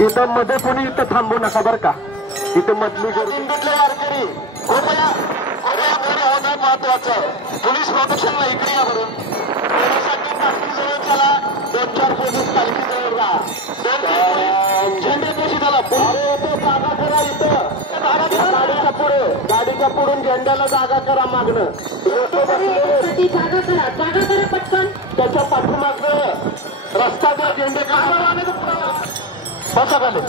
इथं मध्ये कोणी इथं थांबू नका बरं का. इथं मधली गर्दी वारकरी महत्वाचं पोलीस प्रोटेक्शनला इकडे या बरोबर पोलिसांनी पालखी जवळ चला. 2-4 पोलीस पालखी जवळ राहा. झेंडे पेशी झाला जागा करा. इथं गाडीच्या पुढून झेंड्याला जागा करा. मागणं जागा करा पटकन. त्याच्या पाठीमागं रस्ता जर झेंडे बसा खाली.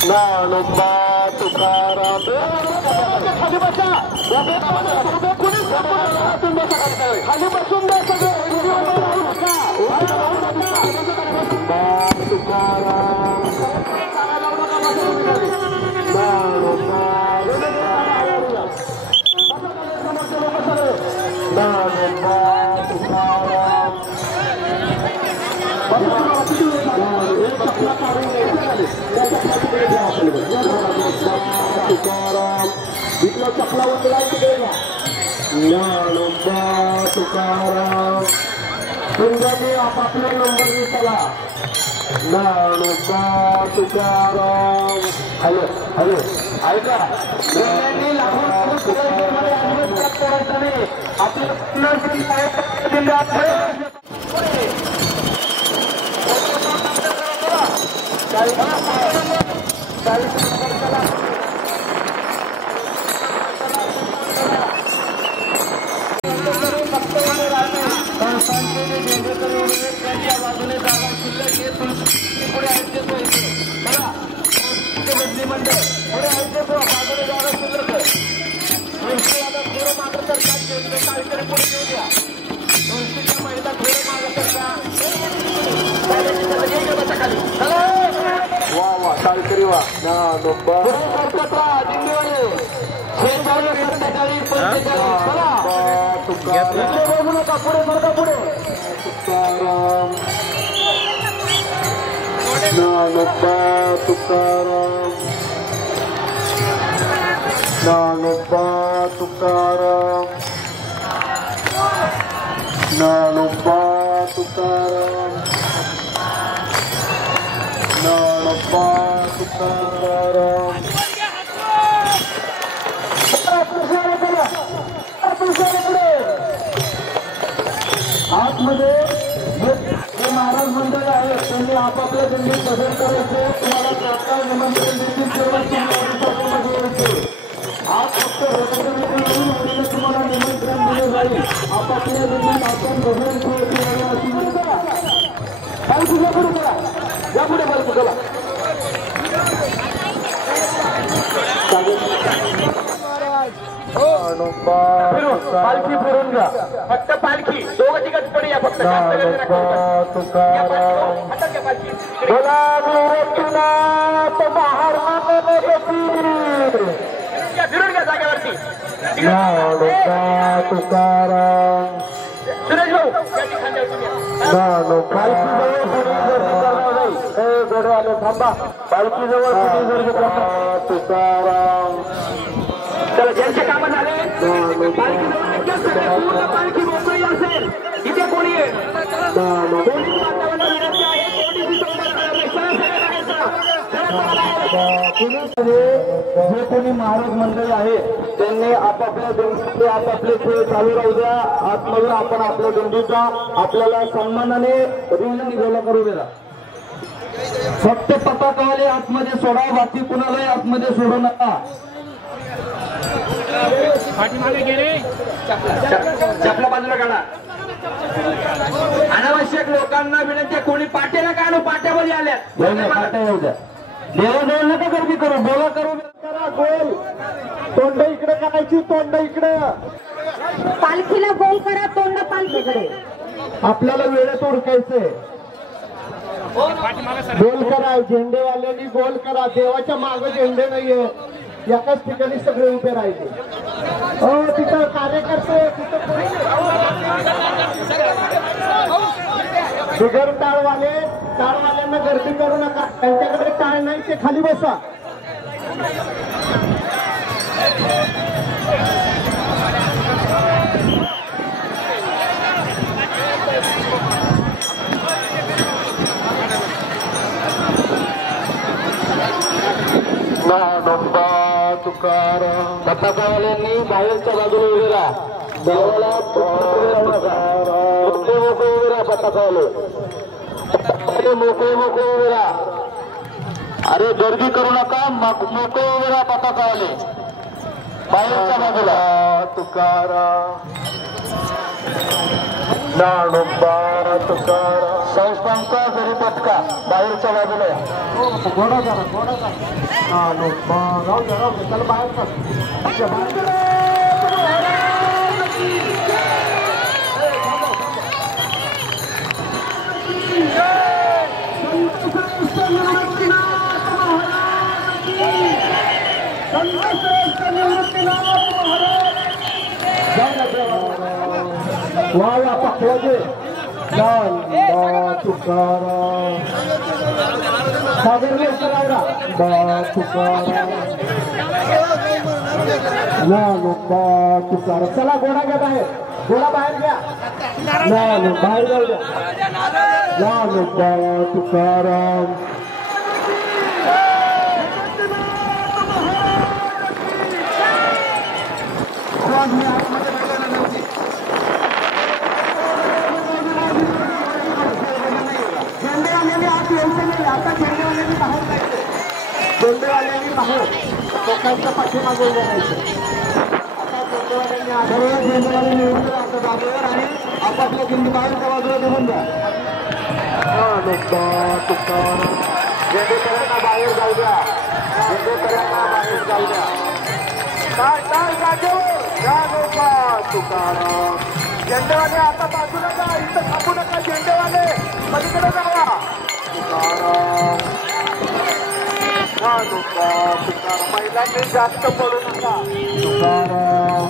ज्ञानोबा तुकाराम खाली बसा. खाली बसून द्या सगळे. तुकाराम तुकाराम इथला चपला उचलायची गेला. ज्ञानोबा तुकाराम तुम्ही आपापले नंबर चला. ज्ञानोबा तुकाराम हॅलो हॅलो ऐका. बाजूने जागा शिल्लक पुढे ऐकतो बदली मंडळ पुढे ऐकतो बाजूने जागा शिल्लक थोडं मागं सरकार काहीतरी पुढे येऊ द्या. 200च्या महिला थोडं मागं सरकार वा वा काहीतरी वा. पुढे तुकाराम ज्ञानोबा तुकाराम ज्ञानोबा तुकाराम ज्ञानोबा तुकाराम ज्ञानोबा तुकाराम. आतमध्ये जे महाराज मंडळ आहे त्यांनी आपापल्या दिंडीत बदल करायचे. तुम्हाला तात्काळ निमंत्रण देखील आज फक्त तुम्हाला निमंत्रण दिले जाईल. आपापल्या दिंडीत आपण बदल पालखी पुढे करा. या पुढे पालखी चला. पालखी फिरून घ्या. फक्त पालखी दोघं तिघच पडी या. फक्त फिरून घ्या जागेवरती. तुकाराम सुरेश भाऊ गडवाले थांबा. पालखी जवळ तुकाराम. चला ज्यांचे कामं झाले पालखी मोकळी असेल इथे कोणी आहे. जे कोणी महाराज मंडळी आहे त्यांनी आपापल्या दिंडीचे आपापले खेळ चालू राहू द्या. आतमधून आपण आपल्या दिंडीचा आपल्याला सन्मानाने रिंग निघाला करू द्या. फक्त पताकावाले आतमध्ये सोडा. बाकी कुणालाही आतमध्ये सोडू नका. चपला बाजूला काढा. अनावश्यक लोकांना विनंती. कोणी पाट्याला काढू. पाट्यामध्ये आल्या पाट्या येऊ द्या. देवाजवळ नका गर्दी करू. बोला करू करा. गोल तोंड इकडे करायची. तोंड इकडे. पालखीला गोल करा. तोंड पालखीकडे. आपल्याला वेळेत ओळखायचंय. गोल करा. झेंडेवाल्यांनी गोल करा. देवाच्या मागे झेंडे नाहीये. एकाच ठिकाणी सगळे उभे राहायचे. तिथं कार्यकर्ते बिगर टाळवाल्यांना गर्दी करू नका. त्यांच्याकडे टाळ नाही. ते खाली बसा. ज्ञानोबा तुकाराम. पताकावाल्यांनी बाहेरच्या बाजूला उभे राहा. देवाला मोकळे मोकळे उभे राहा. पताकावाले मोकळे मोकळे उभे राहा. अरे गर्दी करू नका. मोकळे उभे राहा. पताकावाले बाहेरच्या बाजूला. तुकाराम ज्ञानोबा तुकाराम. संस्थांचा जरी पटका बाहेरच्या बाजूला घोडा जरा घोडा जरा. राहू दे त्याला बाहेर वाया पकवाजे ज्ञानोबा तुकाराम. सागर तुकाराम ज्ञानोबा तुकाराम. चला घोडा घ्या बाहेर. घोडा बाहेर घ्या. बाहेर जाऊ द्या. ज्ञानोबा तुकाराम. आता झेंडेवाल्यांनी बाहेर जायचं. झेंडेवाल्यांनी बाहेर लोकांच्या पाठीमागे उभं राहायचं. आता झेंडेवाल्यांनी उभं राहतं जागेवर आणि आपापल्या झेंडे बाहेरच्या बाजूला धरून द्या. झेंडेकरांना बाहेर जाऊ द्या. झेंडेकरांना बाहेर जाऊ द्या. काय काय जागेवर ज्ञानोबा तुकाराम. झेंडेवाले आता बाजूला जा. इथं थांबू नका. झेंडेवाले पलीकडे जावा. तुकाराम ज्ञानोबा तुकाराम. महिलांनी जास्त पडू नका. तुकाराम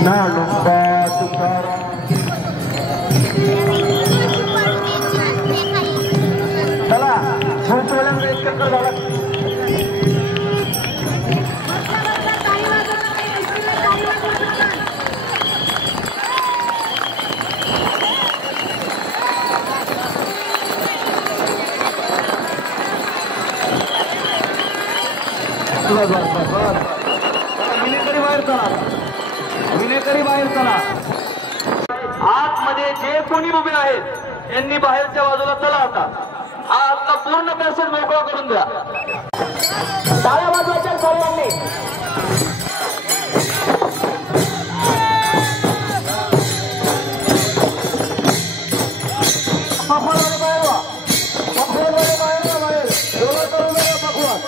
ज्ञानोबा तुकाराम. चला झोपवाल्यांचा एक चक्कर झाला. विनेकरी बाहेर चला. विनेकरी बाहेर चला. आतमध्ये जे कोणी उभे आहेत त्यांनी बाहेरच्या बाजूला चला. आता हा आतला पूर्ण पॅसेज मोकळा करून द्या. टाळ्या वाजवायच्या सर्वांनी. पखवाडवाले बाहेर व्हा. पखवाडवाले बाहेर व्हा. बाहेर डोळा करून द्या. पखवाड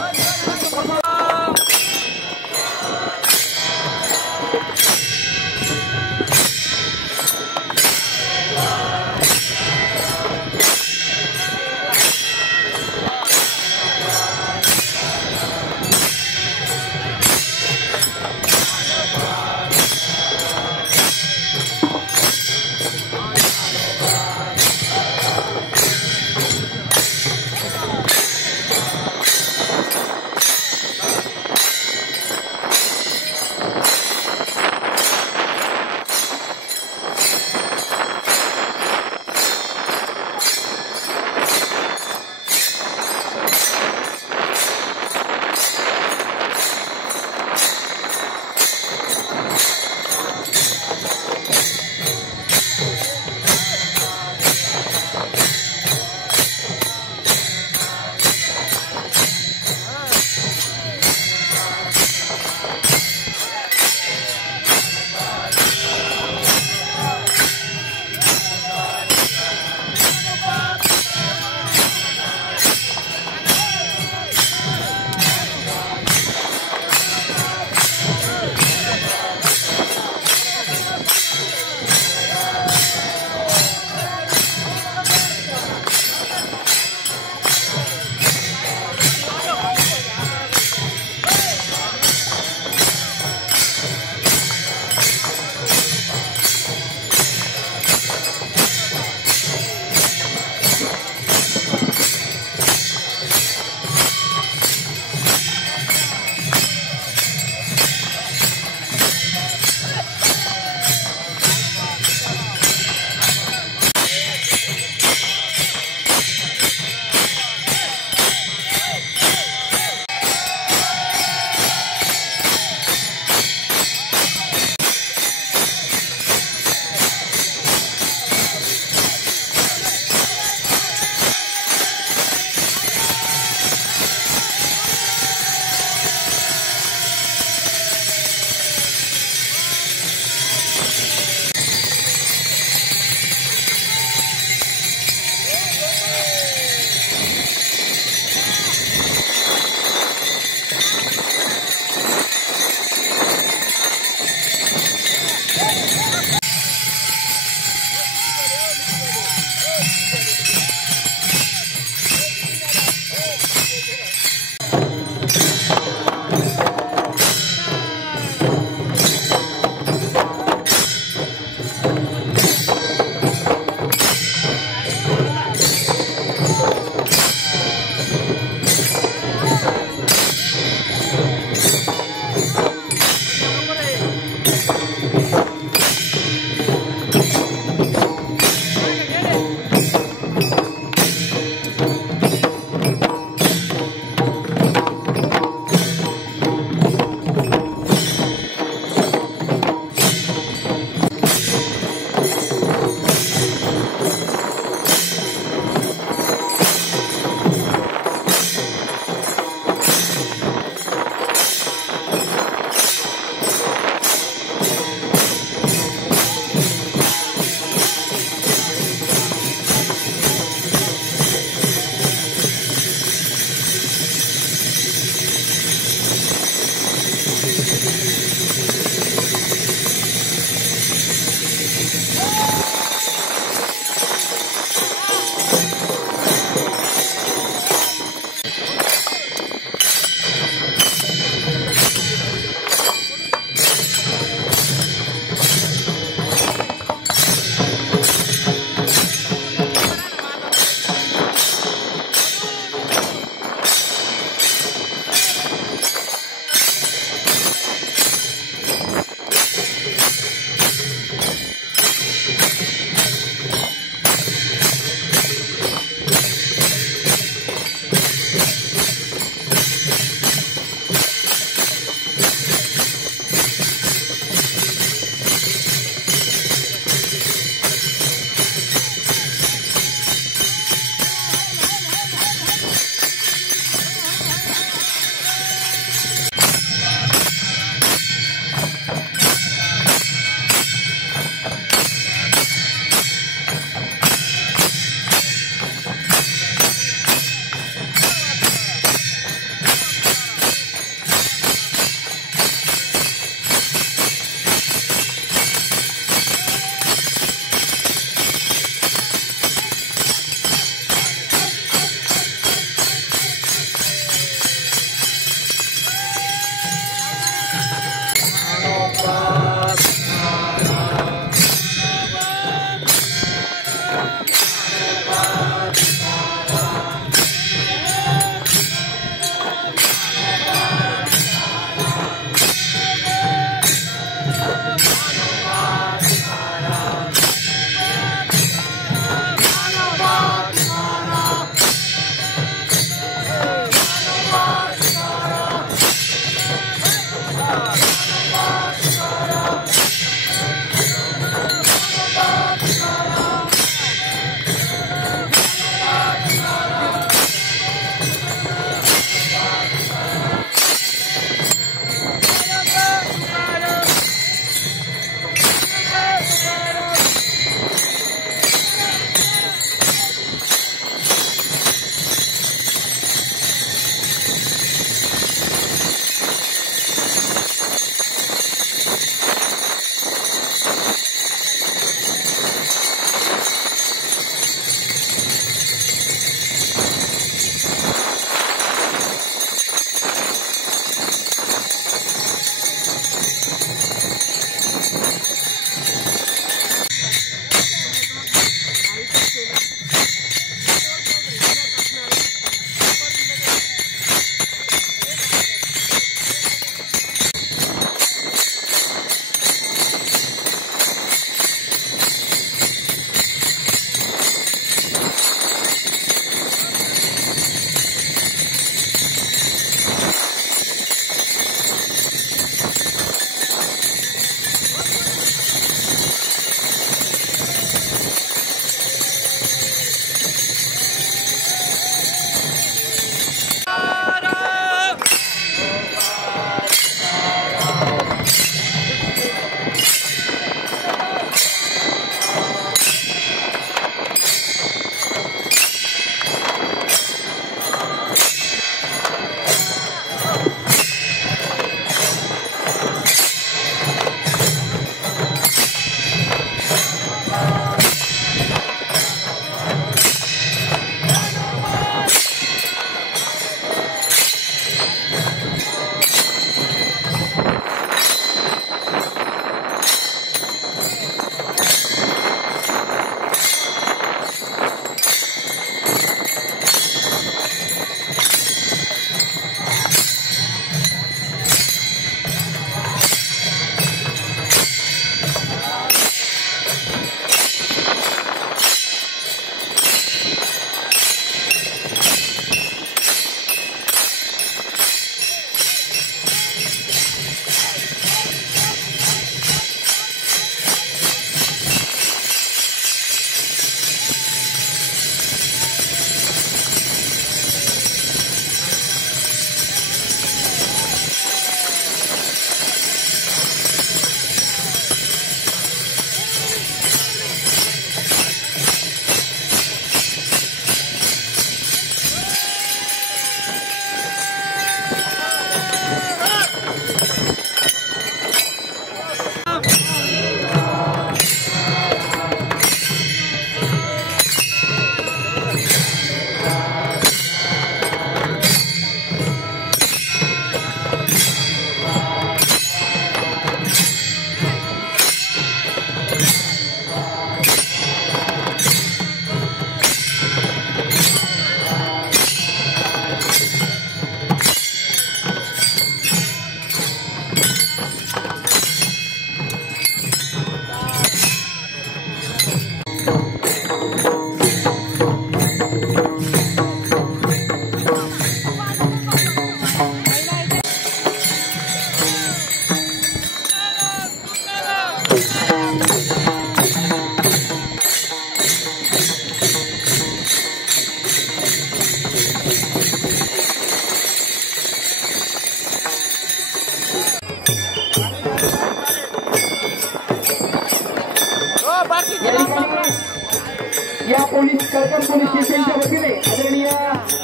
पोलीस कळकम पोलीस स्टेशनच्या वतीने आदरणीय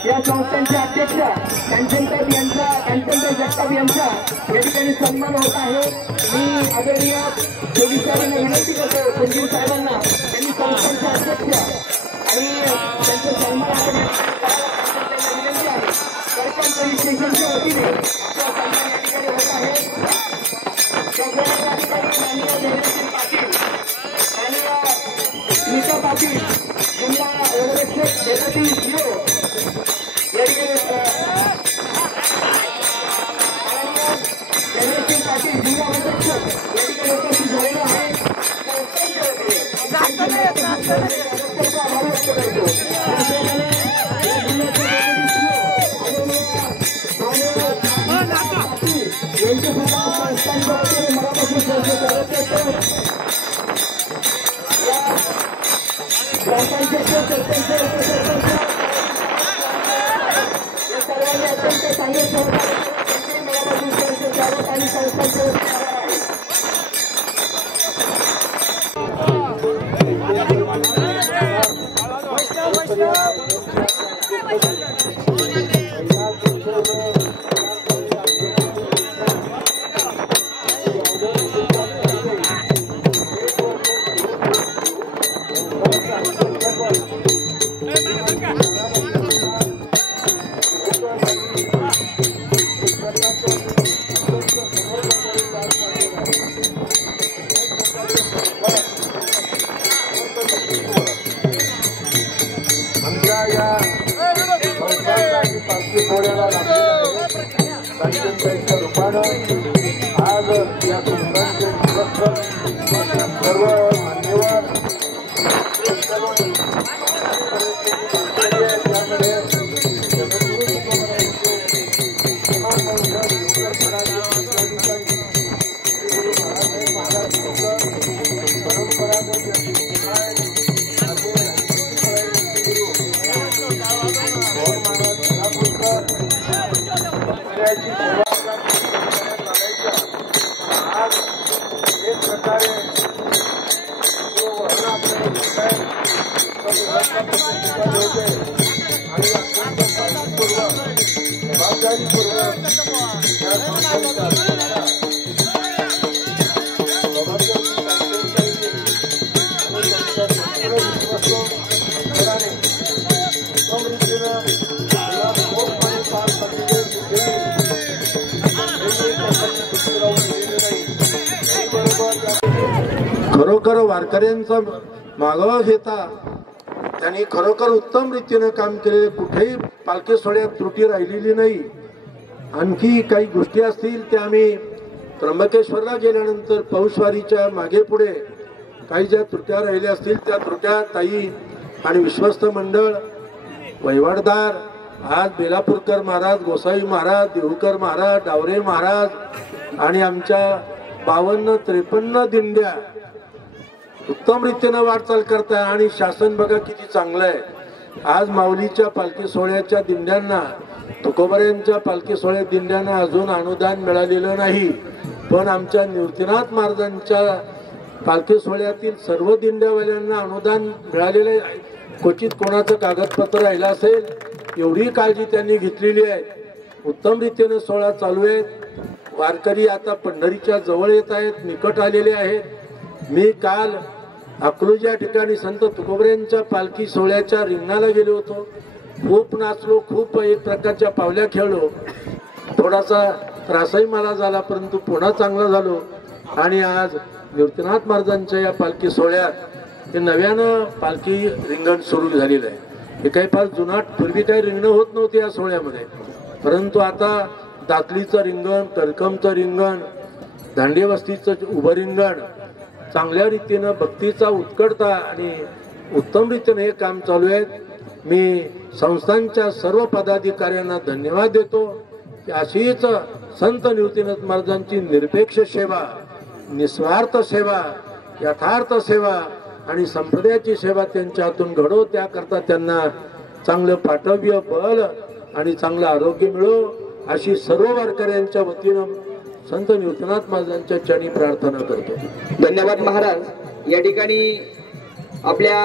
या संस्थांचे अध्यक्ष कांचनताई जगताप यांचा या ठिकाणी सन्मान होत आहे। मी आदरणीय पोलिसांना विनंती करतो, संजीव साहेबांना, त्यांनी संस्थांचे अध्यक्ष आणि त्यांचा सन्मान विनंती आहे। कळकम पोलीस स्टेशनच्या वतीने आपला सन्मान या ठिकाणी होत आहे। नीता पाटील जिल्हा वनरक्षक डेप्युटी सीओ या ठिकाणी पाटील जिल्हा वनरक्षक या ठिकाणी उपस्थित झालेला आहे। सर्वांनी अत्यंत चांगले सहकार्य आज या संस्थांचे सर्व मान्यवर खरोखर वारकऱ्यांचा मागोवा घेता त्यांनी खरोखर उत्तम रीतीने काम केले। कुठेही पालखी सोहळ्यात त्रुटी राहिलेली नाही। आणखी काही गोष्टी असतील त्या आम्ही त्र्यंबकेश्वरला गेल्यानंतर पौषवारीच्या मागे पुढे काही ज्या त्रुट्या राहिल्या असतील त्या त्रुट्या ताई आणि विश्वस्त मंडळ, वैवाडदार, आज बेलापूरकर महाराज, गोसाई महाराज, देहूकर महाराज, डावरे महाराज आणि आमच्या 52-53 दिंड्या उत्तम रीतीने वाटचाल करताय। आणि शासन बघा किती चांगलं आहे। आज माऊलीच्या पालखी सोहळ्याच्या दिंड्यांना, तुकोबऱ्यांच्या पालखी सोहळ्या दिंड्यांना अजून अनुदान मिळालेलं नाही, पण आमच्या निवृत्तीनाथ महाराजांच्या पालखी सोहळ्यातील सर्व दिंड्यावाल्यांना अनुदान मिळालेलं आहे। क्वचित कोणाचं कागदपत्र राहिलं असेल, एवढी काळजी त्यांनी घेतलेली आहे। उत्तम रीतीने सोहळा चालू आहे। वारकरी आता पंढरीच्या जवळ येत आहेत, निकट आलेले आहेत। मी काल अकलूज या ठिकाणी संत तुकोबऱ्यांच्या पालखी सोहळ्याच्या रिंगणाला गेलो होतो। खूप नाचलो, खूप एक प्रकारच्या पावल्या खेळलो। थोडासा त्रासही मला झाला, परंतु पुन्हा चांगला झालो। आणि आज निवृत्तीनाथ महाराजांच्या या पालखी सोहळ्यात हे नव्यानं पालखी रिंगण सुरू झालेलं आहे। हे काही फार जुनाट, पूर्वी काही रिंगणं होत नव्हती या सोहळ्यामध्ये, परंतु आता दातलीचं रिंगण, करकमचं रिंगण, दांडेवस्तीचं उभं रिंगण चांगल्या रीतीनं भक्तीचा उत्कटता आणि उत्तम रीतीने हे काम चालू आहे। मी संस्थांच्या सर्व पदाधिकाऱ्यांना धन्यवाद देतो की अशीच संत निवृत्तीनाथ महाराजांची निरपेक्ष सेवा, निस्वार्थ सेवा, यथार्थ सेवा आणि संप्रदायाची सेवा त्यांच्या हातून घडो, त्याकरता त्यांना चांगलं पाठव्य बल आणि चांगलं आरोग्य मिळो अशी सर्व वारकऱ्यांच्या वतीनं संत निवृत्तीनाथ महाराजांच्या चरणी प्रार्थना करतो। धन्यवाद महाराज। या ठिकाणी आपल्या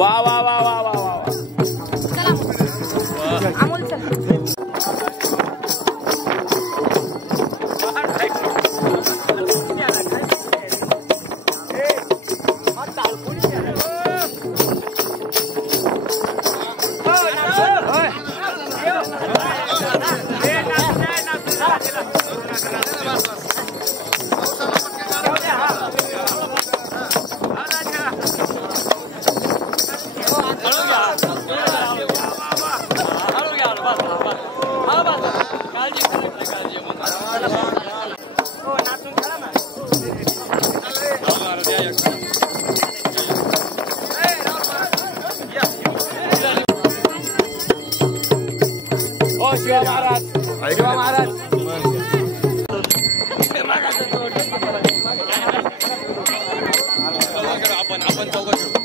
वा वा वा वा वा वा अमोल चल शिवा महाराज शिवा महाराज आपण चौघ